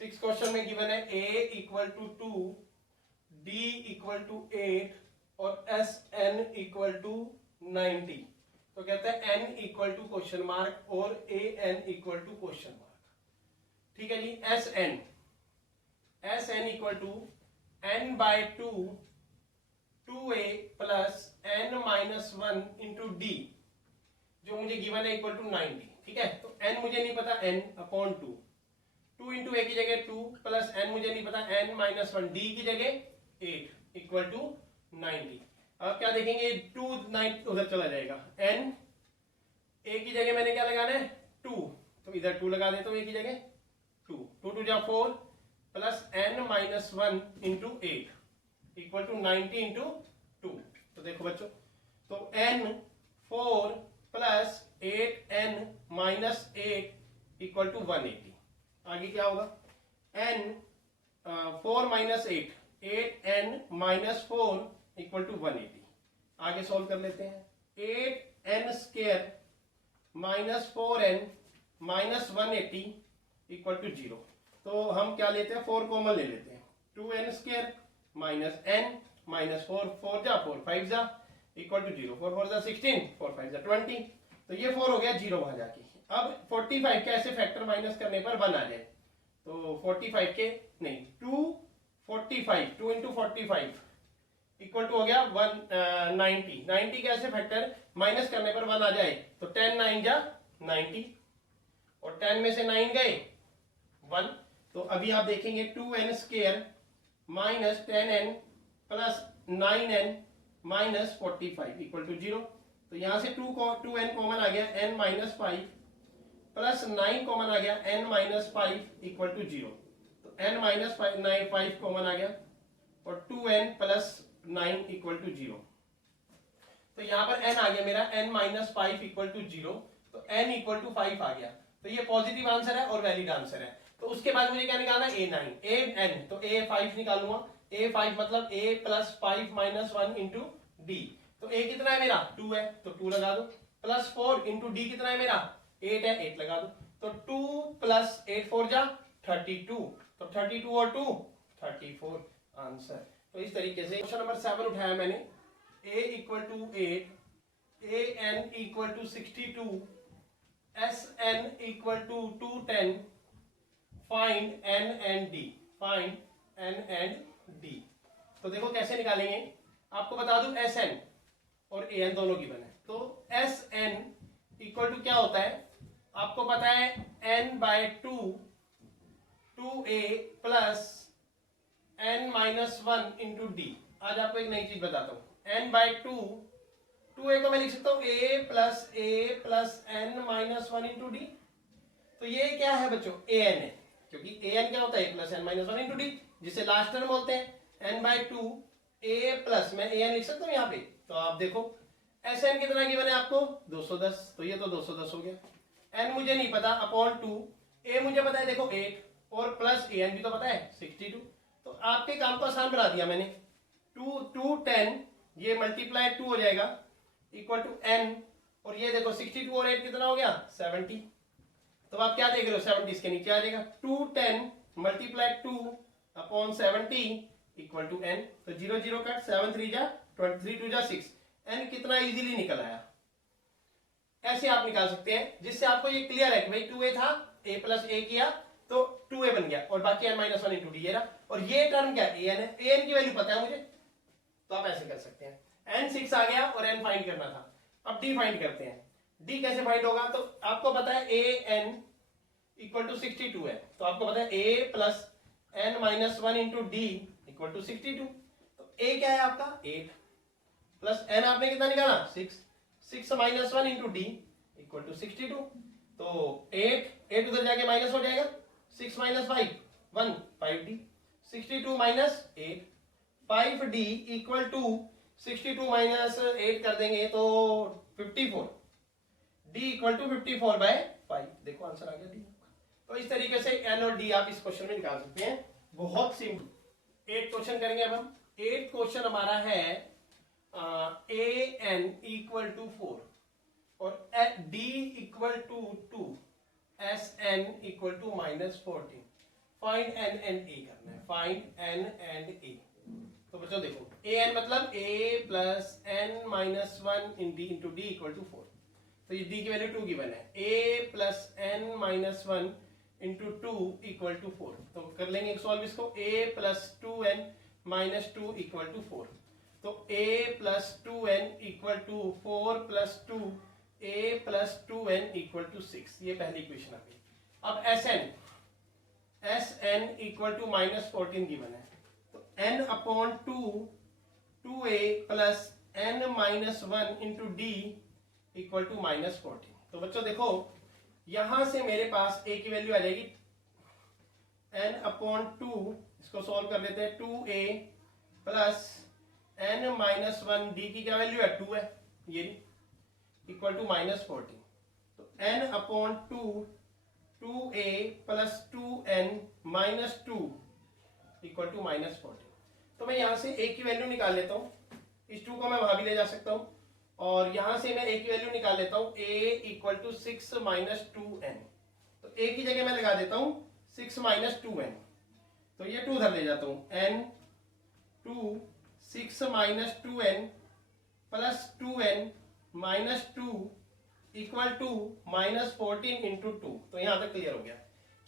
6 question में given है a equal to 2, d equal to 8 और एस एन इक्वल टू 90। तो कहते हैं n equal to question mark और a n equal to question mark. ठीक है जी। S N equal to n by 2 2a plus n minus 1 into D, जो मुझे गिवन है इक्वल टू 90। ठीक है, तो n मुझे नहीं पता, n अपॉन 2, 2 इंटू ए की जगह 2 प्लस n मुझे नहीं पता, n माइनस 1 डी की जगह 8 इक्वल टू 90। अब क्या देखेंगे, 2 9 उधर चला जाएगा, n ए की जगह मैंने क्या लगाना है 2, तो इधर 2 लगा देता हूं ए की जगह 2, 2 2 जा 4 plus n minus 1 into 8 equal to 90 into 2। तो देखो बच्चों, तो n 4 प्लस 8n माइनस 8 इक्वल टू 180। आगे क्या होगा, n 4 minus 8 8n minus 4 equal to 180। आगे सॉल्व कर लेते हैं, 8n square minus 4n minus 180 equal to 0। तो हम क्या लेते हैं, 4 कॉमन ले लेते हैं, 2n square minus n minus 4 4 जा 4 5 जा इक्वल टू 0, 4 4 जा 16 4 5 जा 20। तो ये 4 हो गया 0 वहां जाके। अब 45 के ऐसे फैक्टर माइनस करने पर 1 आ जाए, तो 45 के नहीं 245 2 इंटू 45 इक्वल टू हो गया 190। 90 के ऐसे फैक्टर माइनस करने पर 1 आ जाए, तो 10 9 जा 90 और 10 में से 9 गए 1। तो अभी आप देखेंगे 2n square minus 10n plus 9n minus 45 equal to 0। तो यहां से 2n कॉमन आ गया, n माइनस 5 प्लस 9 कॉमन आ गया, n माइनस 5 इक्वल टू 0। तो n माइनस 5 कॉमन आ गया और 2n प्लस 9 इक्वल टू 0। तो यहां पर n आ गया मेरा n माइनस 5 इक्वल टू 0, तो n इक्वल टू 5 आ गया। तो ये पॉजिटिव आंसर है और वैलिड आंसर है। तो उसके बाद मुझे क्या निकालना है, a9 तो a5 निकालूंगा, a5 मतलब a plus 5 minus 1 into D. तो a कितना है मेरा 2 है, तो 2 लगा दो, प्लस 4 इंटू डी कितना है मेरा 8 है, 8 लगा दो। तो 2 प्लस 8 4 जा 32, तो 32 और 2 34 आंसर। तो इस तरीके से क्वेश्चन नंबर 7 उठाया मैंने, a equal to 8, an equal to 62, sn equal to 210, find n and d, find n and d। तो देखो कैसे निकालेंगे, आपको बता दूं sn और an दोनों गिवन है। तो sn इक्वल टू क्या होता है, आपको पता है n by 2 2a plus n minus 1 into d. आज आपको एक नई चीज बताता हूं, n बाय 2a को मैं लिख सकता हूं a plus n minus 1 into D. तो ये क्या है बच्चों, an है, क्योंकि an क्या होता है a plus n minus 1 into D, जिसे लास्ट टर्म बोलते हैं। n बाय 2 a प्लस, मैं an लिख सकता हूं यहाँ पे। तो आप देखो sn कितना गिवन है आपको 210, तो ये तो 210 हो गया। n मुझे नहीं पता अपॉन 2, a मुझे पता है देखो 8 और प्लस an भी तो पता है 62। तो आपके काम को आसान बना दिया मैंने, 2 10 ये मल्टीप्लाई 2 हो जाएगा इक्वल टू n, और ये देखो 62 और 8 कितना हो गया 70। तो आप क्या देख रहे हो, 70 इसके नीचे आ जाएगा, 2 10 multiply 2 upon 70 equal to n। तो 0 0 कट, 7 3 जा 23 2 जा 6, n कितना इजीली निकल आया। ऐसे आप निकाल सकते हैं, जिससे आपको ये क्लियर है कि भाई 2a था, a प्लस a किया तो 2a बन गया, और बाकी n माइनस 1 इंटू डी रहा, और ये टर्म क्या है an है, an की वैल्यू पता है मुझे, तो आप ऐसे कर सकते हैं। n 6 आ गया और n फाइंड करना था, अब d फाइंड करते हैं। d कैसे फाइंड होगा, तो आपको पता है an इक्वल टू 62 है, तो आपको पता है a plus n minus 1 into D equal to 62। तो a क्या है आपका 8 प्लस n आपने कितना निकाला 6 minus 1 into D equal to 62। तो 8 उधर जाके माइनस हो जाएगा, 6 minus 5 1 5d, 62 minus 8 5d equal to 62 minus 8 कर देंगे तो 54, d इक्वल टू 54 बाय 5। देखो आंसर आ गया d। तो इस तरीके से n और d आप इस क्वेश्चन में निकाल सकते हैं, बहुत सिंपल। 8 क्वेश्चन करेंगे अब हम। 8 क्वेश्चन हमारा है an इक्वल टू 4 और d equal to 2, sn equal to minus 14। Find N and A करना है, फाइंड एन एंड ए। तो बच्चों देखो ए एन मतलब A plus N minus one in D into D equal to 4। तो ये डी की वैल्यू 2 गिवन है, A plus N minus one into 2 equal to 4। तो कर लेंगे सॉल्व इसको, A plus 2n minus 2 equal to 4। तो a plus 2n equal to 4 plus 2 a plus 2n equal to 6। ये पहली इक्वेशन आ गई। अब sn equal to minus 14 given है, तो n upon 2a plus n minus 1 into D equal to minus 14। तो बच्चों देखो यहां से मेरे पास a की वैल्यू आ जाएगी n अपॉन 2, इसको सॉल्व कर लेते हैं, 2a plus n minus 1 D की क्या वैल्यू है 2 है, ये इक्वल टू माइनस 14। तो n upon 2a plus 2n minus 2 equal to minus 14। तो मैं यहां से a की वैल्यू निकाल लेता हूं, इस 2 को मैं वहां भी ले जा सकता हूं, और यहां से मैं a की वैल्यू निकाल लेता हूं, a equal to 6 minus 2n। तो a की जगह मैं लगा देता हूं 6 माइनस 2n, तो ये 2 उधर ले जाता हूं, n 2 6 minus 2n plus 2n minus 2 equal to minus 14 into 2। तो यहां तक क्लियर हो गया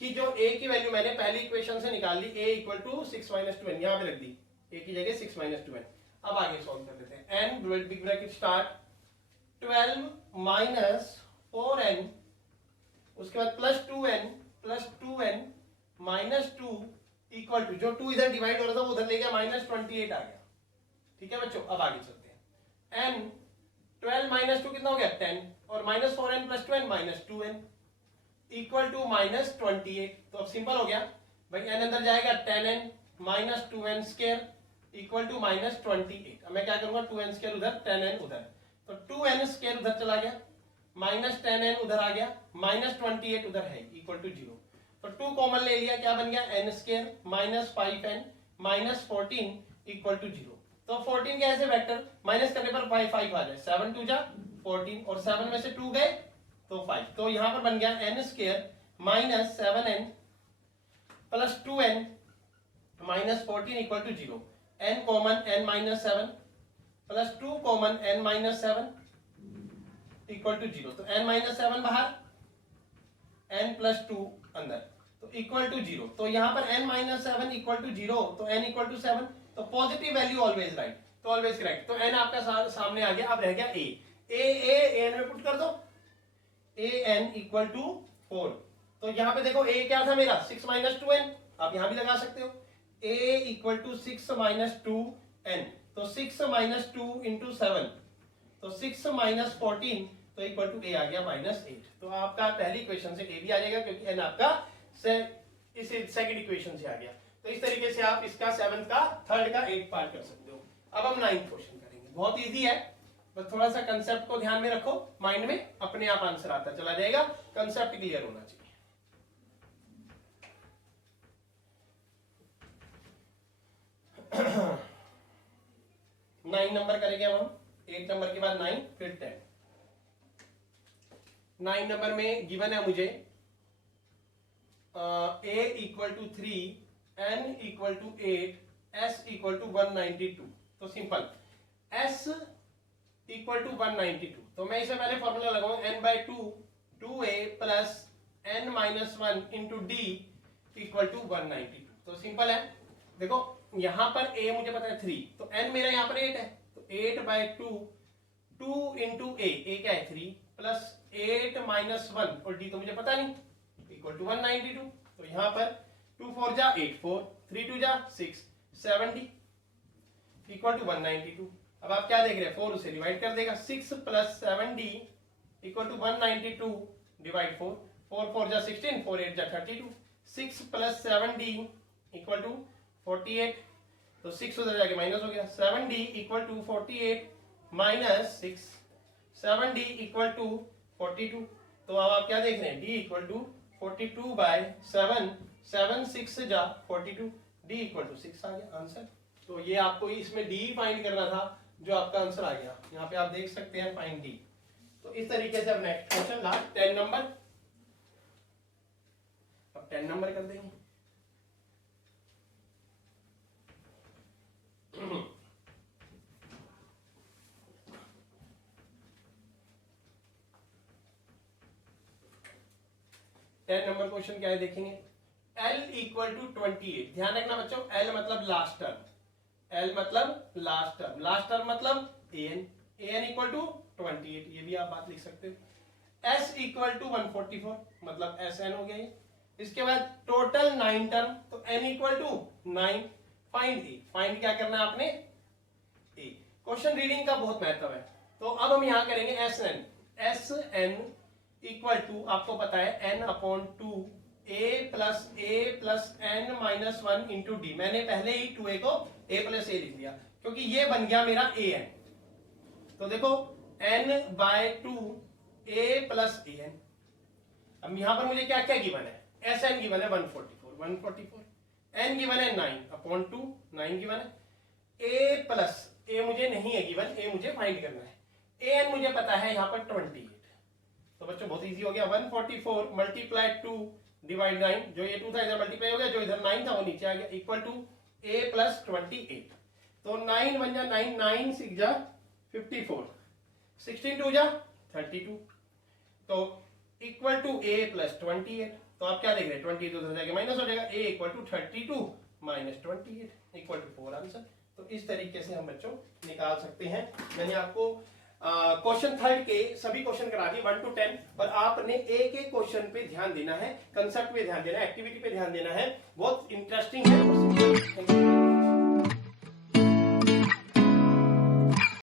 कि जो a की वैल्यू मैंने पहली इक्वेशन से निकाल ली, a equal to 6 minus 2n, यहां पे रख दी a की जगह 6 माइनस 2n। अब आगे सॉल्व कर लेते हैं, n big bracket start 12 minus 4n, उसके बाद plus 2n minus 2 equal to, जो 2 इधर डिवाइड हो रहा था वो उधर ले गया, माइनस 28 आ गया। ठीक है बच्चों, अब आगे चलते हैं, n 12 माइनस 2 कितना हो गया 10, और minus 4n plus 2n minus 2n equal to minus 28। तो अब सिंपल हो गया भाई, n अंदर जाएगा 10n minus 2n square equal to minus 28। अब मैं क्या करूंगा, 2n स्क्वायर उधर 10n उधर, तो 2n स्क्वायर उधर चला गया, माइनस 10n उधर आ गया, माइनस 28 उधर है इक्वल टू 0। तो 2 कॉमन ले लिया, क्या बन गया n square minus 5n minus 14 equal to 0। तो 14 कैसे वेक्टर माइनस करने पर 5 आ जाए, 7 2 जा 14, और 7 में से 2 गए तो 5। तो यहां पर बन गया n square minus 7n plus 2n minus 14 equal to 0। n common n minus 7 plus 2 common n minus 7 equal to 0। तो n माइनस 7 बाहर, n प्लस 2 अंदर, तो इक्वल टू 0। तो यहां पर n माइनस 7 इक्वल टू 0, तो n इक्वल टू 7, तो positive value always right, तो ऑलवेज करेक्ट। तो n आपका सामने आ गया। अब रह गया a n में पुट कर दो, a n इक्वल टू 4। तो यहां पे देखो a क्या था मेरा 6 माइनस 2n, आप यहां भी लगा सकते हो, a equal to 6 minus 2n, तो 6 माइनस 2 इंटू 7, तो 6 माइनस 14, तो इक्वल टू a आ गया माइनस 8। तो आपका पहली इक्वेशन से a भी आ जाएगा, क्योंकि n आपका इस सेकंड इक्वेशन से आ गया। तो इस तरीके से आप इसका 7th का 3rd का 8 पार्ट कर सकते हो। अब हम 9th क्वेश्चन करेंगे, बहुत इजी है, बस थोड़ा सा कंसेप्ट को ध्यान में रखो, माइंड में अपने आप आंसर आता चला जाएगा, कंसेप्ट क्लियर होना चाहिए। 9 नंबर करेंगे अब हम, 8 नंबर के बाद 9 फिर 10। 9 नंबर में गिवन है मुझे a equal to 3, n equal to 8, s equal to 192। तो सिंपल s इक्वल टू 192, तो मैं इसे पहले फॉर्मूला लगाऊंगा n by 2 2a plus n minus 1 into D equal to 192। तो सिंपल है, देखो यहां पर a मुझे पता है 3, तो n मेरा यहां पर 8 है, तो 8 बाई 2 इंटू a क्या है 3 प्लस 8 माइनस 1, और d तो मुझे पता नहीं, इक्वल टू 192। तो यहां पर 2 4 जा 8 4, 3 2 जा 6 70 इक्वल टू 192। अब आप क्या देख रहे हैं, 4 उसे डिवाइड कर देगा, 6 plus 7d equal to 192 divide 4, 4 4 जा 16, 4 8 जा 32, 6 प्लस 7d इक्वल टू 48, तो 6 उधर जाके माइनस हो गया, 7d equal to 48 minus 6, 7d equal to 42। तो अब आप क्या देख रहे हैं, d इक्वल टू 42 बाय 7, 7 6 जा 42, d इक्वल टू 6 आ गया आंसर। तो ये आपको इसमें d फाइंड करना था, जो आपका आंसर आ गया, यहाँ पे आप देख सकते हैं फाइंड d। तो इस तरीके से अब नेक्स्ट क्वेश्चन लास्ट 10 नंबर, अब 10 नंबर कर देंगे। 10 नंबर क्वेश्चन क्या है देखेंगे। L इक्वल टू 28, ध्यान रखना बच्चों, L मतलब लास्ट टर्म, L मतलब लास्ट टर्म, लास्ट टर्म मतलब an इक्वल टू 28, ये भी आप बात लिख सकते हो। S इक्वल टू 144, मतलब Sn हो गया ये। इसके बाद टोटल 9 टर्म, तो n equal to 9। Find a, find क्या करना है आपने, a। क्वेश्चन रीडिंग का बहुत महत्व है, तो अब हम यहां करेंगे Sn इक्वल टू, आपको पता है n upon 2 a plus n minus 1 into D. मैंने पहले ही 2a को a प्लस a लिख दिया, क्योंकि ये बन गया मेरा an। तो देखो n by 2 a plus an। अब यहां पर मुझे क्या क्या गिवन है, Sn गिवन है 144, n गिवन है 9 अपॉन 2, 9 गिवन है, a प्लस a मुझे नहीं है गिवन, a मुझे फाइंड करना है, an मुझे पता है यहाँ पर 28। तो बच्चों बहुत इजी हो गया, 144 मल्टीप्लाई 2 डिवाइड 9, जो ये 2 था इधर मल्टीप्लाई हो गया, जो इधर 9 था वो नीचे आ गया, इक्वल टू a प्लस 28। तो 9 1 जा 9, 9 6 जा 54, 16 2 जा 32, तो इक्वल टू a प्लस 28। तो आप क्या देख रहे हैं, 22 उधर जाके माइनस हो जाएगा, a equal to 32 minus 28 equal to 4 answer. तो इस तरीके से हम बच्चों निकाल सकते हैं। मैंने आपको क्वेश्चन थर्ड के सभी क्वेश्चन करा दिए 1 to 10, और आपने एक एक क्वेश्चन पे ध्यान देना है, कंसेप्ट पे ध्यान देना है, एक्टिविटी पे ध्यान देना है, बहुत इंटरेस्टिंग है।